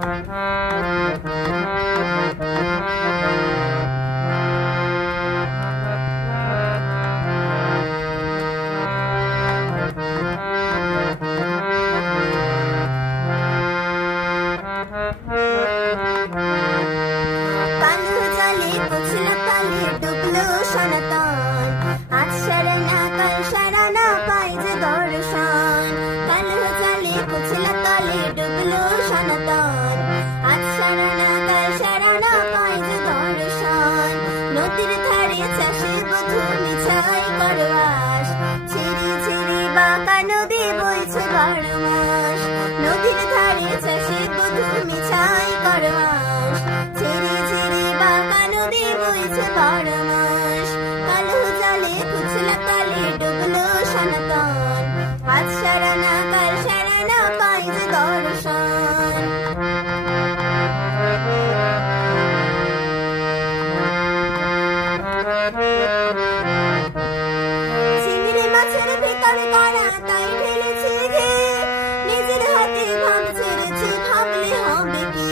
কালো নদীর ধারে চাষে বধু মিছাই করবাস ছিরি ছিরি বাঁকা নদী বইছে বারো মাস। নদীর ধারে চাষে বধু মিছাই করবাস ছিরি ছিরি বাঁকা নদী বইছে বারো মাস। কালো জলে কুচলা তাই ঢেলেছে ঘে নিজের হাতে ভাব ছেড়েছে, ভাবলে হবে কি?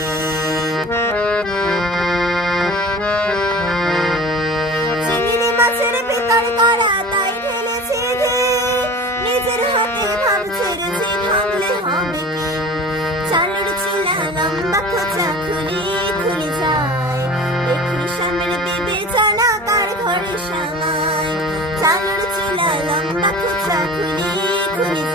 চিংড়ি মাছের ভিতরে কারা তাই ঢেলেছে ঘে নিজের হাতে ভাব ছেড়েছে, ভাবলে হবে কি? চালুর চিলা লম্বা খোঁচা খুলি খুলি যায়। দেখুন স্বামীর বিবেচনা কার ঘরে সামায়। চালুর চিলা লম্বা খোঁচা খুলি খুলি যায়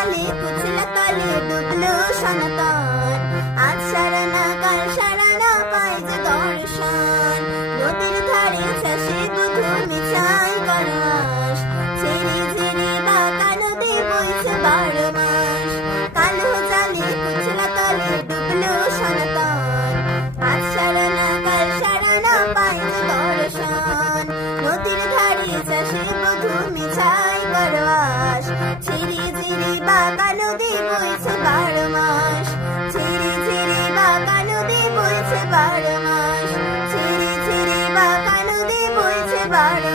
কালো ছিরি ছিরি বাঁকা নদী বইছে বারো মাস। ছিরি ছিরি বাঁকা নদী বইছে বারো মাস। ছিরি ছিরি বাঁকা নদী বইছে বারো